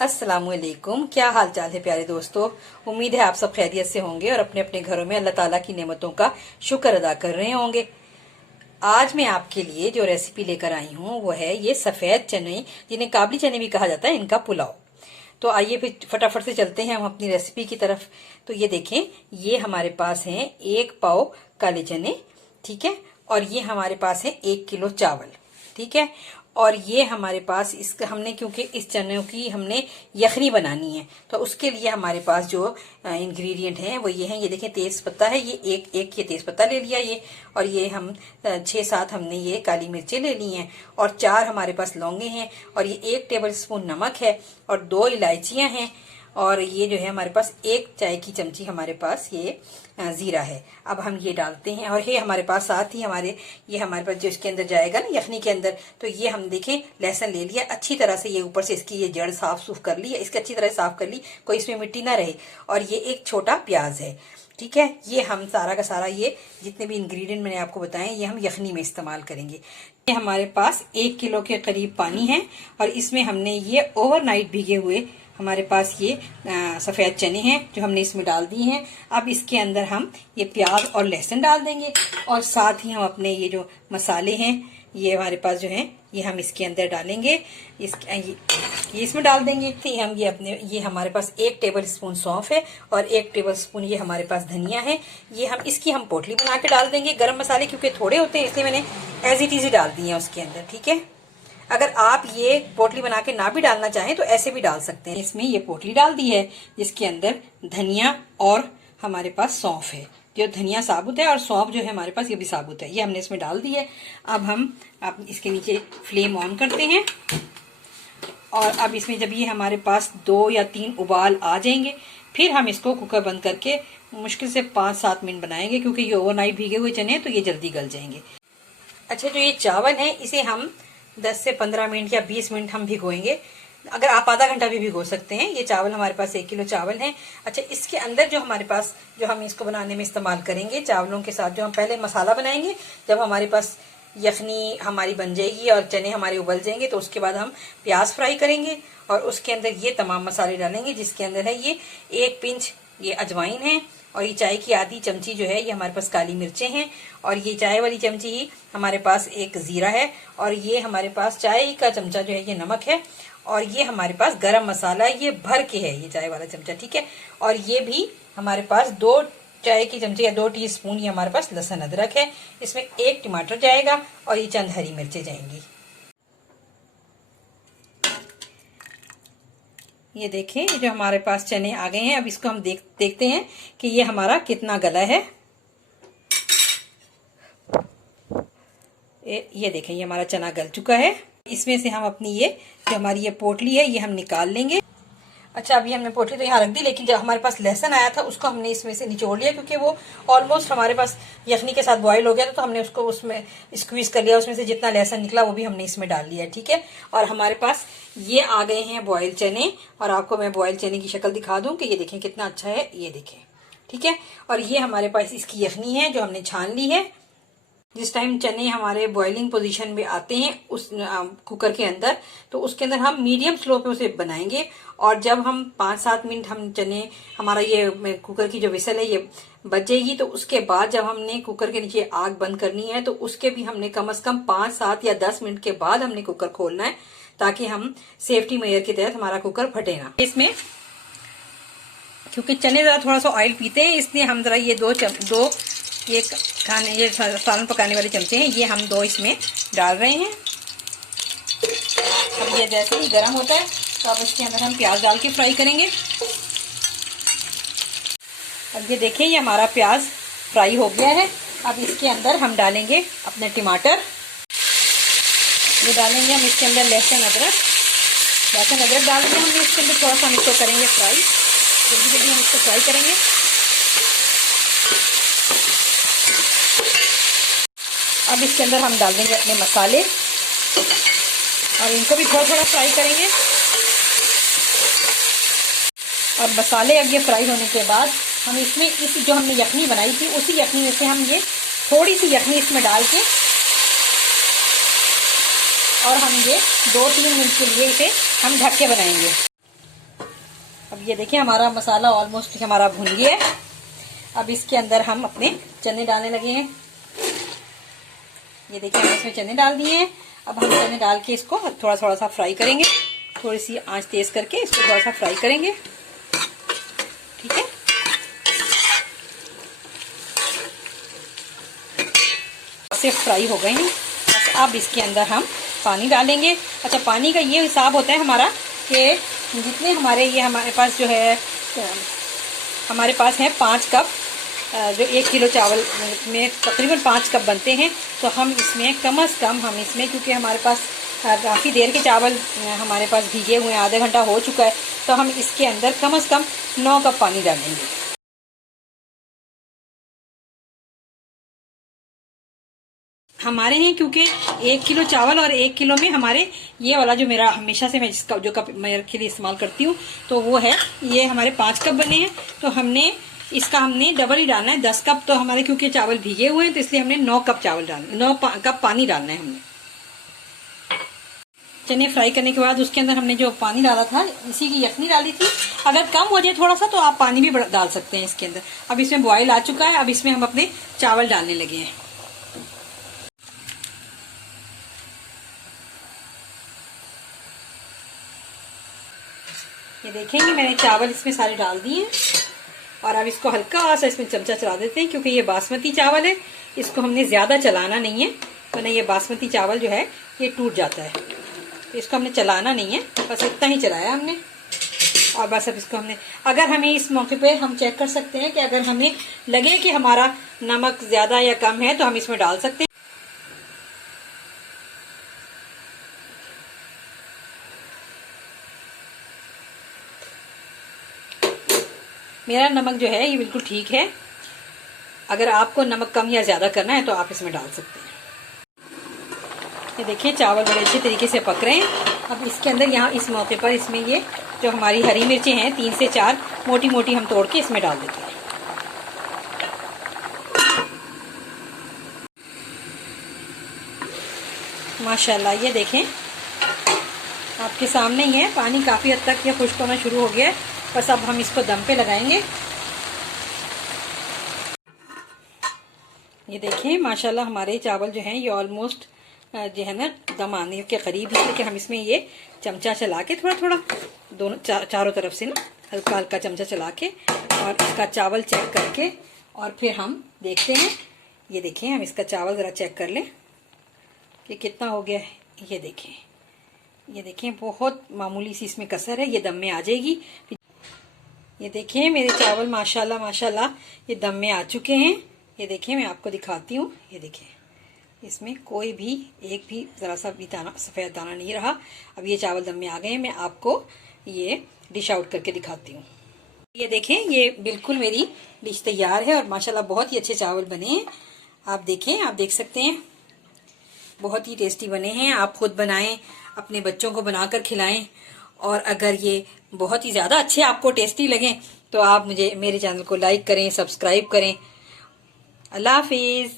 अस्सलामुअलैकुम। क्या हाल चाल है प्यारे दोस्तों। उम्मीद है आप सब खैरियत से होंगे और अपने अपने घरों में अल्लाह ताला की नेमतों का शुक्र अदा कर रहे होंगे। आज मैं आपके लिए जो रेसिपी लेकर आई हूँ वो है ये सफेद चने, जिन्हें काबली चने भी कहा जाता है, इनका पुलाव। तो आइए फिर फटाफट से चलते हैं हम अपनी रेसिपी की तरफ। तो ये देखें, ये हमारे पास है 1 पाव काले चने, ठीक है, और ये हमारे पास है 1 किलो चावल, ठीक है। और ये हमारे पास इसका हमने, क्योंकि इस चनों की हमने यखनी बनानी है, तो उसके लिए हमारे पास जो इंग्रेडिएंट हैं वो ये हैं। ये देखें, तेज पत्ता है, ये एक ये तेज पत्ता ले लिया ये, और ये हम 6-7 हमने ये काली मिर्चें ले ली हैं, और 4 हमारे पास लौंगे हैं, और ये 1 टेबल स्पून नमक है, और 2 इलायचियां हैं, और ये जो है हमारे पास 1 चाय की चमची हमारे पास ये जीरा है। अब हम ये डालते हैं, और ये हमारे पास साथ ही ये हमारे पास जो इसके अंदर जाएगा ना यखनी के अंदर, तो ये हम देखें लहसुन ले लिया अच्छी तरह से, ये ऊपर से इसकी ये जड़ साफ सूफ कर ली है, इसकी अच्छी तरह साफ कर ली, कोई इसमें मिट्टी ना रहे। और ये 1 छोटा प्याज है, ठीक है। ये हम सारा का सारा ये जितने भी इंग्रेडिएंट मैंने आपको बताए ये हम यखनी में इस्तेमाल करेंगे। ये हमारे पास 1 किलो के करीब पानी है, और इसमें हमने ये ओवरनाइट भीगे हुए हमारे पास ये सफ़ेद चने हैं जो हमने इसमें डाल दिए हैं। अब इसके अंदर हम ये प्याज और लहसुन डाल देंगे, और साथ ही हम अपने ये जो मसाले हैं ये हमारे पास जो हैं ये हम इसके अंदर डालेंगे, ये इसमें डाल देंगे। फिर हम ये हमारे पास 1 टेबल स्पून सौंफ है, और 1 टेबल स्पून ये हमारे पास धनिया है। ये हम इसकी हम पोटली बना के डाल देंगे। गरम मसाले क्योंकि थोड़े होते हैं इसलिए मैंने एज इट इज ही डाल दिए हैं उसके अंदर, ठीक है। अगर आप ये पोटली बना के ना भी डालना चाहें तो ऐसे भी डाल सकते हैं। इसमें ये पोटली डाल दी है जिसके अंदर धनिया और हमारे पास सौंफ है, जो धनिया साबुत है और सौंफ जो है हमारे पास ये भी साबुत है, ये हमने इसमें डाल दी है। अब इसके नीचे फ्लेम ऑन करते हैं, और अब इसमें जब ये हमारे पास 2 या 3 उबाल आ जाएंगे फिर हम इसको कुकर बंद करके मुश्किल से 5-7 मिनट बनाएंगे, क्योंकि ये ओवरनाइट भीगे हुए चने हैं तो ये जल्दी गल जाएंगे। अच्छा, जो ये चावल है इसे हम 10 से 15 मिनट या 20 मिनट हम भिगोएंगे। अगर आप आधा घंटा भी भिगो सकते हैं। ये चावल हमारे पास 1 किलो चावल हैं। अच्छा, इसके अंदर जो हमारे पास जो हम इसको बनाने में इस्तेमाल करेंगे चावलों के साथ, जो हम पहले मसाला बनाएंगे, जब हमारे पास यखनी हमारी बन जाएगी और चने हमारे उबल जाएंगे तो उसके बाद हम प्याज फ्राई करेंगे, और उसके अंदर ये तमाम मसाले डालेंगे, जिसके अंदर है ये 1 पिंच ये अजवाइन है, और ये चाय की आधी चमची जो है ये हमारे पास काली मिर्चें हैं, और ये चाय वाली चमची ही हमारे पास 1 जीरा है, और ये हमारे पास चाय का चमचा जो है ये नमक है, और ये हमारे पास गरम मसाला है, ये भर के है ये चाय वाला चमचा, ठीक है। और ये भी हमारे पास 2 चाय की चमचे या 2 टीस्पून ये हमारे पास लहसुन अदरक है। इसमें 1 टमाटर जाएगा, और ये चंद हरी मिर्चें जाएंगी। ये देखें, ये जो हमारे पास चने आ गए हैं, अब इसको हम देखते हैं कि ये हमारा कितना गला है। ये देखें, ये हमारा चना गल चुका है। इसमें से हम अपनी ये जो हमारी ये पोटली है ये हम निकाल लेंगे। अच्छा, अभी हमने पोटली तो यहाँ रख दी, लेकिन जब हमारे पास लहसुन आया था उसको हमने इसमें से निचोड़ लिया, क्योंकि वो ऑलमोस्ट हमारे पास यखनी के साथ बॉईल हो गया था, तो हमने उसको उसमें स्क्वीज कर लिया, उसमें से जितना लहसुन निकला वो भी हमने इसमें डाल लिया, ठीक है। और हमारे पास ये आ गए हैं बॉयल चने, और आपको मैं बॉयल चने की शक्ल दिखा दूं कि ये देखें कितना अच्छा है, ये देखें, ठीक है। और ये हमारे पास इसकी यखनी है जो हमने छान ली है। जिस टाइम चने हमारे बॉइलिंग पोजीशन में आते हैं उस कुकर के अंदर, तो उसके अंदर हम मीडियम स्लो पे उसे बनाएंगे, और जब हम 5-7 मिनट हम चने हमारा ये कुकर की जो विसल है ये बच जाएगी, तो उसके बाद जब हमने कुकर के नीचे आग बंद करनी है तो उसके भी हमने कम से कम 5-7 या 10 मिनट के बाद हमने कुकर खोलना है, ताकि हम सेफ्टी मेजर के तहत हमारा कुकर फटे ना। इसमें क्योंकि चने जरा थोड़ा सा ऑयल पीते हैं, इसलिए हम जरा ये दो ये सालन पकाने वाले चमचे हैं, ये हम 2 इसमें डाल रहे हैं। अब ये जैसे ही गर्म होता है तो अब इसके अंदर हम प्याज डाल के फ्राई करेंगे। अब ये देखिए, ये हमारा प्याज फ्राई हो गया है। अब इसके अंदर हम डालेंगे अपने टमाटर, ये डालेंगे हम इसके अंदर लहसुन अदरक डालेंगे हमने इसके अंदर, थोड़ा सा हम इसको करेंगे फ्राई, जल्दी हम इसको फ्राई करेंगे। अब इसके अंदर हम डाल देंगे अपने मसाले, और इनको भी थोड़ा थोड़ा फ्राई करेंगे। और मसाले अब ये फ्राई होने के बाद हम इसमें इस जो हमने यखनी बनाई थी उसी यखनी में से हम ये थोड़ी सी यखनी इसमें डाल के, और हम ये 2-3 मिनट के लिए इसे हम ढक के बनाएंगे। अब ये देखिए हमारा मसाला ऑलमोस्ट हमारा भुन गया है। अब इसके अंदर हम अपने चने डालने लगे हैं। ये देखिए हमने इसमें चने डाल दिए हैं। अब हम चने डाल के इसको थोड़ा थोड़ा सा फ्राई करेंगे। थोड़ी सी आंच तेज करके इसको थोड़ा सा फ्राई करेंगे। ठीक है, से फ्राई हो गए हैं। बस अब इसके अंदर हम पानी डालेंगे। अच्छा, पानी का ये हिसाब होता है हमारा कि जितने हमारे ये हमारे पास जो है हमारे पास है 5 कप, जो 1 किलो चावल में तकरीबन 5 कप बनते हैं। तो हम इसमें कम से कम हम इसमें, क्योंकि हमारे पास काफ़ी देर के चावल हमारे पास भीगे हुए हैं, आधा घंटा हो चुका है, तो हम इसके अंदर कम से कम 9 कप पानी डालेंगे। हमारे हैं क्योंकि 1 किलो चावल और 1 किलो में हमारे ये वाला जो मेरा हमेशा से मैं जिसका जो कप मेरे के लिए इस्तेमाल करती हूँ तो वो है, ये हमारे 5 कप बने हैं। तो हमने इसका हमने डबल ही डालना है, 10 कप। तो हमारे क्योंकि चावल भीगे हुए हैं तो इसलिए हमने 9 कप चावल डालना, 9 कप पानी डालना है हमने। चने फ्राई करने के बाद उसके अंदर हमने जो पानी डाला था, इसी की यखनी डाली थी। अगर कम हो जाए थोड़ा सा तो आप पानी भी डाल सकते हैं इसके अंदर। अब इसमें बॉयल आ चुका है। अब इसमें हम अपने चावल डालने लगे हैं। ये देखेंगे मैंने चावल इसमें सारे डाल दिए हैं। और अब इसको हल्का सा इसमें चमचा चला देते हैं, क्योंकि ये बासमती चावल है, इसको हमने ज्यादा चलाना नहीं है, वरना ये बासमती चावल जो है ये टूट जाता है। तो इसको हमने चलाना नहीं है, बस इतना ही चलाया हमने। और बस अब इसको हमने, अगर हमें इस मौके पे हम चेक कर सकते हैं कि अगर हमें लगे कि हमारा नमक ज्यादा या कम है तो हम इसमें डाल सकते हैं। मेरा नमक जो है ये बिल्कुल ठीक है। अगर आपको नमक कम या ज्यादा करना है तो आप इसमें डाल सकते हैं। ये देखिए चावल बड़े अच्छे तरीके से पक रहे हैं। अब इसके अंदर यहाँ इस मौके पर इसमें ये जो हमारी हरी मिर्चें हैं 3 से 4 मोटी मोटी हम तोड़ के इसमें डाल देते हैं। माशाल्लाह, ये देखें आपके सामने ही है, पानी काफी हद तक ये खुश्क होना शुरू हो गया है। बस अब हम इसको दम पे लगाएंगे। ये देखें माशाल्लाह हमारे चावल जो हैं ये ऑलमोस्ट जो है ना दम आने के करीब है। कि हम इसमें ये चमचा चला के थोड़ा थोड़ा दोनों चारों तरफ से ना हल्का हल्का चमचा चला के और इसका चावल चेक करके और फिर हम देखते हैं। ये देखें हम इसका चावल ज़रा चेक कर लें कि कितना हो गया है। ये देखें बहुत मामूली सी इसमें कसर है, ये दम में आ जाएगी। ये देखें मेरे चावल माशाल्लाह माशाल्लाह ये दम में आ चुके हैं। ये देखें मैं आपको दिखाती हूँ। ये देखें इसमें कोई भी एक भी ज़रा सा भी दाना, सफ़ेद दाना नहीं रहा। अब ये चावल दम में आ गए हैं। मैं आपको ये डिश आउट करके दिखाती हूँ। ये देखें ये बिल्कुल मेरी डिश तैयार है और माशाल्लाह बहुत ही अच्छे चावल बने हैं। आप देखें, आप देख सकते हैं बहुत ही टेस्टी बने हैं। आप खुद बनाएं, अपने बच्चों को बनाकर खिलाएं। और अगर ये बहुत ही ज़्यादा अच्छे आपको टेस्टी लगें तो आप मेरे चैनल को लाइक करें, सब्सक्राइब करें। अल्लाह हाफिज़।